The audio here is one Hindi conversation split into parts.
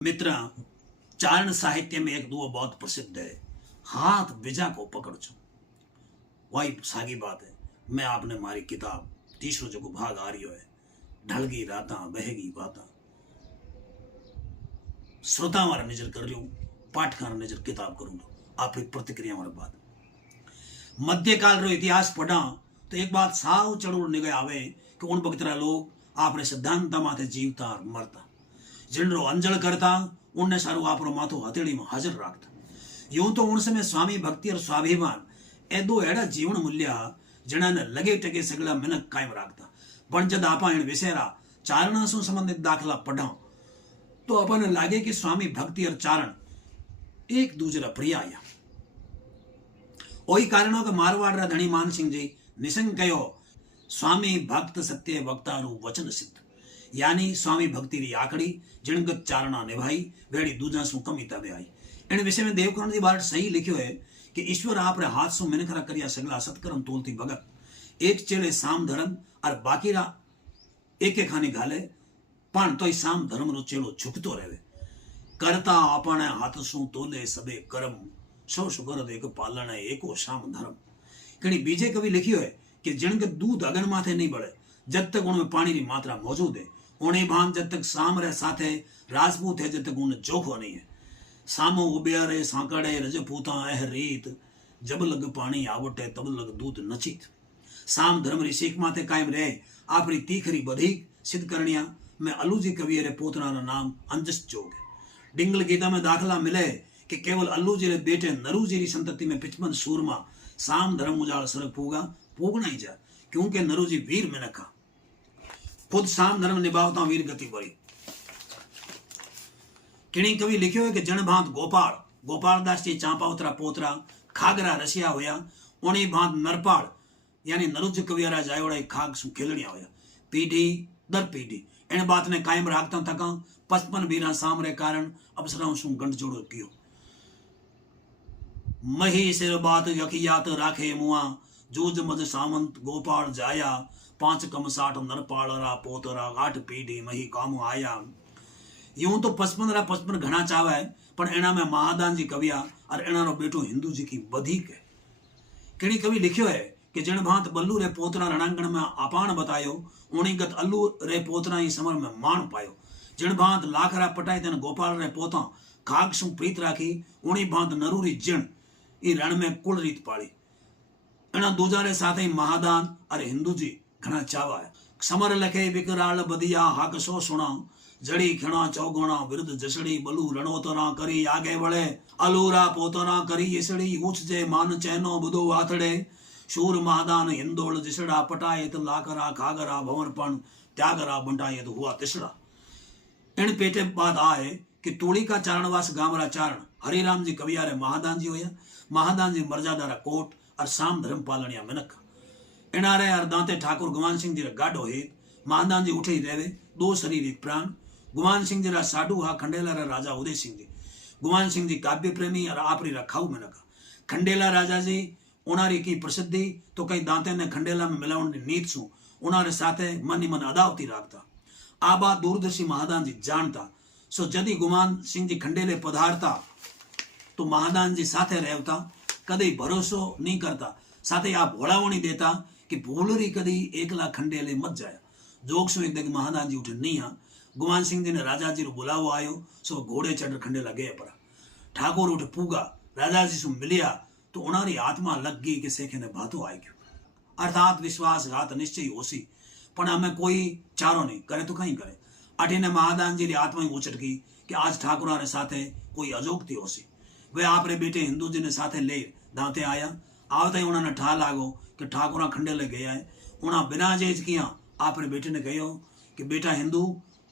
मित्र, चारण साहित्य में एक दुआ बहुत प्रसिद्ध है, हाथ बीजा को पकड़ छो। वही सागी बात है। मैं आपने मारी किताब तीसरो जो भाग आ रही है, ढलगी राता बहेगी बाता, श्रोता मारा नजर कर रही हूं, पाठकार नजर किताब करूंगा। आपकी प्रतिक्रिया हमारे बाद मध्यकाल रो इतिहास पढ़ा तो एक बात साव चढ़ूड़ निगह आवे कि उन बगतरा लोग आपने सिद्धांत माथे जीवता और मरता, जिनरो अंजल करता उनने सारू आपरो माथो हथेली में हाजिर राखता। यूं तो उन समय स्वामी भक्ति और स्वाभिमान एदो एड़ा जीवन मूल्य जिन्हें लगे टके सगला मिनक कायम राखता। पण जद आपा इन विषयरा चारणा सु संबंधित दाखला पढ़ा तो अपन लागे कि स्वामी भक्ति और चारण एक दूसरा प्रिय आया। वही कारणों के मारवाड़ रा धनी मान सिंह जी निसंग कहो, स्वामी भक्त सत्य वक्तारू वचन सिद्ध, यानी स्वामी भक्ति री आकड़ी जिणगत चारणा निभाई वेड़ी दूजा सु कमिता दे आई। इन विषय में देवकरण जी बार सही लिखियो है कि ईश्वर आप रे हाथ सु मिनखरा करिया सगला सत्कर्म तोलती भगत, एक चेले साम धर्म और बाकी रा एक एक खानी घाले, पण तो साम धर्म रो चेलो झुकतो रहे। करता अपने हाथ सु तोले सबे कर्म, सौ सुगरद एक पालन एको साम धर्म। कहीं बीजे कवि लिखियो है कि जिणगत दूध अगन माथे नहीं बढ़े जब तक उनमें पानी की मात्रा मौजूद है, उन्हें भान जब तक साम रे साथे राजपूत है जब तक उन्हें जोखो नहीं है। सामो उबिया रे सांकड़े रजपूता एह रीत, जब लग पानी आवटे तब लग दूध नचित। साम धर्म री सीख माथे कायम रहे आपरी तीखरी बधी सिद्ध करनिया में अल्लूजी कवि रे पोतना रा नाम अंजस जोग है। डिंगल गीता में दाखला मिले कि केवल अल्लूजी रे बेटे नरूजी री संतति में 55 सूरमा साम धर्म उजाड़ सरक पूगना ही जा, क्योंकि नरूजी वीर में नखा खुद साम धर्म निभावता वीर गति बड़ी। किणी कवि लिखियो है कि जन भांत गोपाल दास जी चांपावतरा पोतरा खागरा रसिया होया, उन्हीं भांत नरपाल यानी नरुज कवियारा जायोड़ा खाग सु खेलनिया होया, पीढ़ी दर पीढ़ी इन बात ने कायम राखता थका। 55 वीरा साम रे कारण अप्सराओं सु गंढ जोड़ो कियो। मही सिर बात यखियात राखे मुआ, जूज मज सामंत गोपाल जाया, 5 कम 60 नरपालरा पोतरा 8 पीढ़ी मही काम आया। यूं तो 55 घना चावा है, पर एना में महादान जी कविया और एना रो बेटो हिंदू जी की बधिक है। किणी कवि लिखियो है कि जिन भांत बल्लू रे पोतरा रणांगण में आपान बतायो, उणीगत अल्लू रे पोतरा ही समर में मान पायो। जिन भांत लाखरा पटाई तेन गोपाल रे पोता खाग सु प्रीत राखी, उणी भांत नरूरी जिण ई रण में कुल रीत पाड़ी। एना दूजा रे साथ ही महादान और हिंदू जी घना चावा है। समर लखे विकराल बदिया हाक सो सुना, जड़ी खिणा चौगुणा विरुद्ध जसड़ी, बलू रणोतरा करी आगे बढ़े, अलूरा पोतरा करी इसड़ी, उछ जे मान चैनो बुधो आथड़े, शूर महादान हिंदोल जिसड़ा, पटायत लाकरा खागरा भंवरपण त्यागरा बंटायत हुआ तिसड़ा। इन पेटे बात आए कि तूड़ी का चारणवास गामरा चारण हरिराम जी कवियारे महादान जी होया। महादान जी मर्यादा कोट और साम धर्म पालनिया मिनक। इनारे और दांते ठाकुर गुमान सिंह जी रा गाडो हेत, महादान जी उठे ही रहे, 2 शरीर 1 प्राण। गुमान सिंह जी रा साडू हा खंडेला रा राजा उदय सिंह जी। गुमान सिंह जी काव्य प्रेमी और आपरी रखाऊ मिनक। खंडेला राजा जी उनारी की प्रसिद्धि तो कई दांते ने खंडेला में मिलावन नीत सु उनारे साथे मन ही मन अदावती राखता। आ बात दूरदर्शी महादान जी जानता, सो जदि गुमान सिंह जी खंडेले पधारता तो महादान जी साथे रहता, कदी भरोसो नहीं करता, साथे आप भोड़ावणी देता कि भूलरी कदी एकला खंडेले मत जाया। जोग सु एक महादान जी उठे नहीं हा। गुमान सिंह जी ने राजा जी रो बुलावो आयो, सो घोड़े चढ़ खंडेला गए पड़ा। ठाकुर उठ पूगा राजा जी सु मिलिया तो उनारी आत्मा लग गई कि सेखे ने भातो आई गयो, अर्थात विश्वासघात निश्चय होसी, पण हमें कोई चारो नहीं करे तो कहीं करे। अठी ने महादान जी री आत्मा ही उचट गई कि आज ठाकुरा रे साथे कोई अजोगती होसी। वे आप रे बेटे हिंदू जी ने साथे ले दांते आया। आवते ही उन्होंने ठा लागो कि ठाकुरा खंडेले गया है। उन्हें बिना जेज किया आप रे बेटे ने कहो कि बेटा हिंदू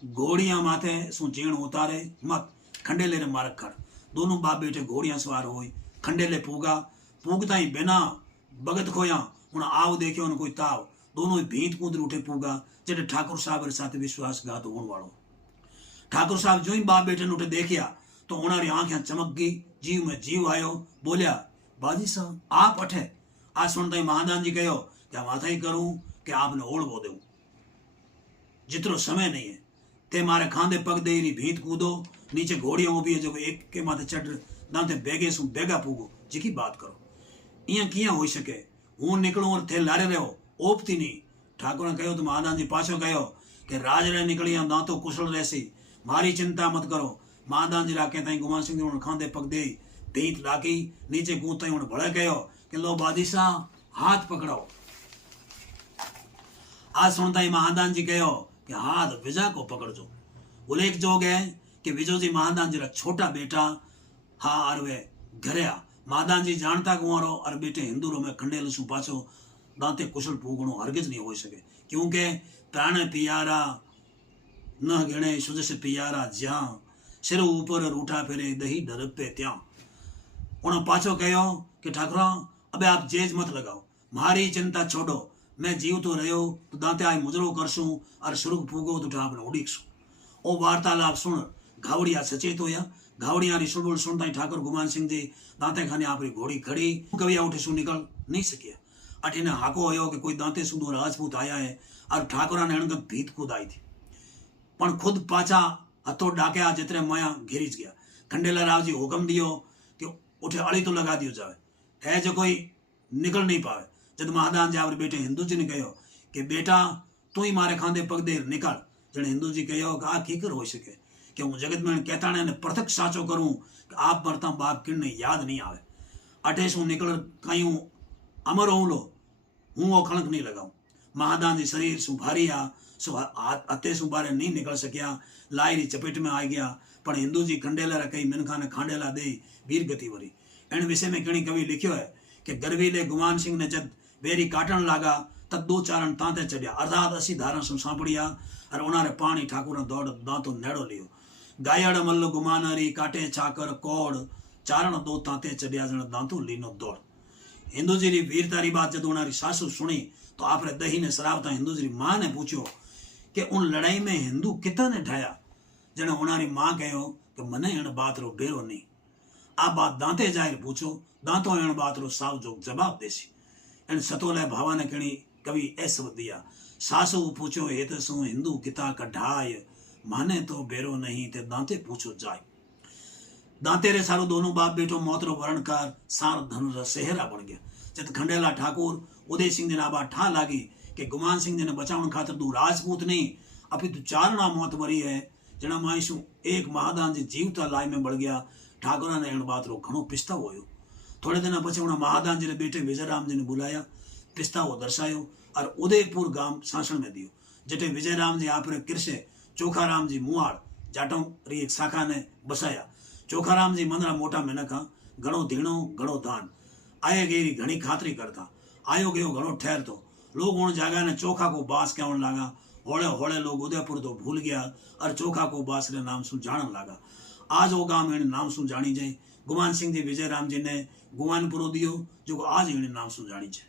घोड़ियां माथे सु जीण उतारे मत, खंडेले रे मारक कर। दोनों बाप बेटे घोड़ियां सवार होई, खंडेले पूगा। पूगता ही बिना भगत खोया उन्हें आव देखे उन्हें कोई ताव, दोनों ही भीत कूदर उठे पूगा जेटे ठाकुर साहब रे साथे विश्वासघात होने वालों। ठाकुर साहब जो ही बाप बेटे ने उठे देखिया तो उनारी आंखें चमक गई, जीव में जीव आयो। बोलिया, बाजी साहब आप अठे? आज सुनता ही महादान जी कहो क्या माथा ही करूं कि आपने ओढ़ बो दू, जितरो समय नहीं है। ते मारे खांदे पग दे भीत कूदो नीचे घोड़ियां उभी है जो एक के माथे चढ़ दांते बेगे सु बेगा पूगो जेकी बात करो इं किया हो सके हूँ निकलूं और थे लारे रहो ओपती नहीं। ठाकुर ने कहो तो महादान जी पाछो कहो कि राज रे निकली दांतो कुशल रहसी मारी चिंता मत करो। महादान जी राखे ताई गुमान सिंह जी खांदे पग दे भीत लाकी नीचे कूदता ही भले कहो कि लो बादशाह हाथ पकड़ाओ। आज सुनता ही महादान जी कहो कि हाथ विजा को पकड़जो। उल्लेख जोग है कि विजो जी महादान जी रा छोटा बेटा हा और वे घरया महादान जी जानता कुंवारो और बेटे हिंदू रो में खंडेल सु पाछो दांते कुशल पूगणो हरगिज नहीं हो सके क्योंकि प्राण पियारा न गणे सुजस पियारा ज्या सिर ऊपर रूठा फिरे दही डर पे त्या। उन्होंने पाछो कहो कि ठाकुर अबे आप जेज मत लगाओ मारी चिंता छोड़ो मैं जीव तो रहो तो दांते आई मुजरो करसूं और सुरुग पूगो तो ठाप ने उड़ीकसूं। ओ वार्तालाप सुन घावड़िया सचेत होया घावड़िया री सुरबुल सुनता ही ठाकुर गुमान सिंह जी दांते खाने आपरी घोड़ी खड़ी कविया उठे सु निकल नहीं सकिया। अठीने हाको होयो कि कोई दांते सुंदो राजपूत आया है और ठाकुरा ने अणगत भीत कूद आई थी पण खुद पाछा हथो डाक्या जितने माया घेरीज गया। खंडेला राव जी हुक्म दियो कि उठे अड़ी तो लगा दियो जावे है जो कोई निकल नहीं पावे। जब महादान जी आपरे बेटे हिंदू जी ने कहो कि बेटा तू ही मारे खांदे पग दे निकल जने हिंदू जी कहो कि आ कीकर हो सके कि हूँ जगत में कहता ने प्रत्यक्ष साचो करूँ कि आप मरता बाप किन्ने याद नहीं आवे अठे सु निकल कहीं अमर हूँ लो हूँ वो खणक नहीं लगाऊं। महादान जी शरीर सु भारी आ सु हथे सु बारे नहीं निकल सकिया लाई री चपेट में आ गया पण हिंदू जी खंडेला कई मिनखा ने खांडेला दे वीर गति वरी। इन विषय में कणी कवि लिखियो है कि गर्वीले गुमान सिंह ने जब वेरी काटन लागा तब दो चारण तांते चढ़िया अर्थात असी धारा सु सांपड़िया और उनारे पानी ठाकुर दौड़ दांतो नेड़ो लियो गायड़ मल्ल गुमानरी काटे छाकर कोड़ चारण दो तांते चढ़िया जन दांतो लीनो दौड़। हिंदू जी री वीरता री बात जब उनारी सासू सुनी तो आपरे दही ने सरावता हिंदू जी री मां ने पूछो कि उन लड़ाई में हिंदू कितना ने ढाया जने उनारी मां कहो कि मने इन बात रो बेरो नहीं आ बात दांते जाहिर पूछो दांतो इन बात रो साव जो जवाब देसी। इन सतोले भावा ने कणी कवि ऐसा दिया सासू पूछो हेत सु हिंदू किता कढ़ाय माने तो बेरो नहीं ते दांते पूछो जाय। दांते रे सारो दोनों बाप बेटो मोतरो वरणकार सार धन र सेहरा बन गया। जब खंडेला ठाकुर उदय सिंह जी बात ठा लागी कि गुमान सिंह जी ने बचावन खातर दू राजपूत नहीं अपितु चारणा मौत मरी है जना माईसु एक महादान जी जीवता लाई में बढ़ गया। ठाकुर ने इन बात रो घणो पिस्ताव होयो। थोड़े दिन पछी उन्हें महादान जी ने बेटे विजयराम जी ने बुलाया पिस्ताव दर्शायो और उदयपुर गांव सासण में दियो जटे विजयराम जी आपरे किरसे चोखाराम जी मुआड़ जाटों री एक शाखा ने बसाया। चोखाराम जी मंदरा मोटा मिनखा घणो धीणो घणो दान आए गेरी घणी खातरी करता आयो गयो घणो ठहरतो लोग उन जगह ने चोखा को बास कहने लगा। होले होले लोग उदयपुर तो भूल गया और चोखा को बास रे नाम सु जानन लगा। आज वो गांव इन नाम सु जानी जाए गुमान सिंह जी विजयराम जी ने गुमानपुरो दियो जो आज इन नाम सु जानी जाए।